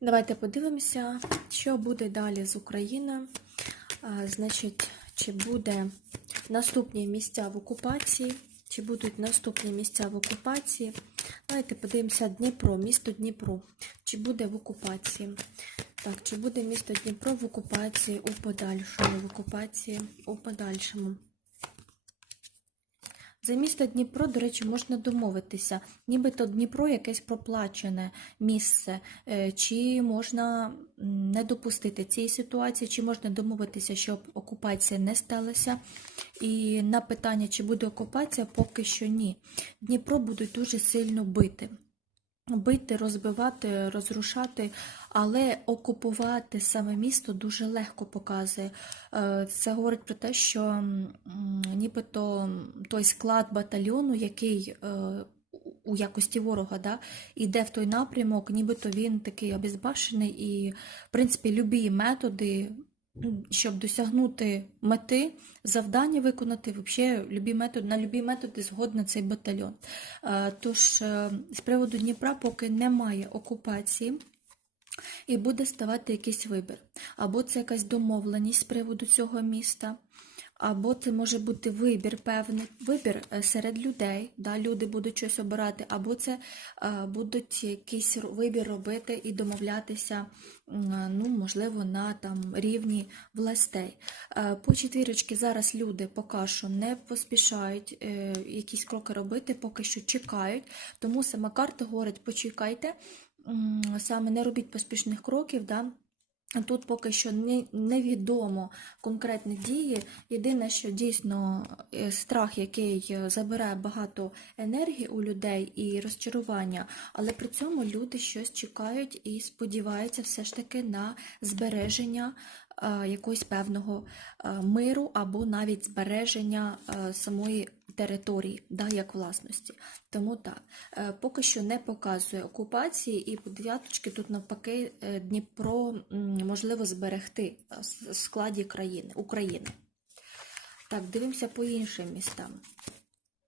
Давайте подивимося, що буде далі з Україною. Значить, чи буде наступні місця в окупації, чи будуть наступні місця в окупації. Давайте подивимося Дніпро, місто Дніпро. Чи буде в окупації? Так, чи буде місто Дніпро в окупації у подальшому? В окупації у подальшому. За місто Дніпро, до речі, можна домовитися. Нібито Дніпро якесь проплачене місце. Е, Чи можна не допустити цієї ситуації, чи можна домовитися, щоб окупація не сталася. І на питання, чи буде окупація, поки що ні. Дніпро будуть дуже сильно бити. Бити, розбивати, розрушати, але окупувати саме місто дуже легко показує. Е, Це говорить про те, що нібито той склад батальйону, який е, у якості ворога, да, іде в той напрямок, нібито він такий обезбашений, і, в принципі, любі методи, щоб досягнути мети, завдання виконати, взагалі, любі методи, на любі методи згодна цей батальйон. Е, Тож, е, з приводу Дніпра, поки немає окупації, і буде ставати якийсь вибір. Або це якась домовленість з приводу цього міста, або це може бути вибір певний, вибір е, серед людей, да, люди будуть щось обирати, або це е, будуть якийсь вибір робити і домовлятися, м, ну, можливо, на там, рівні властей. Е, По четвірочки зараз люди поки що не поспішають е, якісь кроки робити, поки що чекають, тому сама карта говорить, почекайте, саме не робіть поспішних кроків. Да? Тут поки що не, невідомо конкретні дії. Єдине, що дійсно е, страх, який е, забирає багато енергії у людей і розчарування, але при цьому люди щось чекають і сподіваються все ж таки на збереження е, якогось певного миру або навіть збереження самої території, да, як власності. Тому так, е, поки що не показує окупації, і дев'яточки тут навпаки е, Дніпро можливо зберегти е, в складі країни, України. Так, дивимося по іншим містам.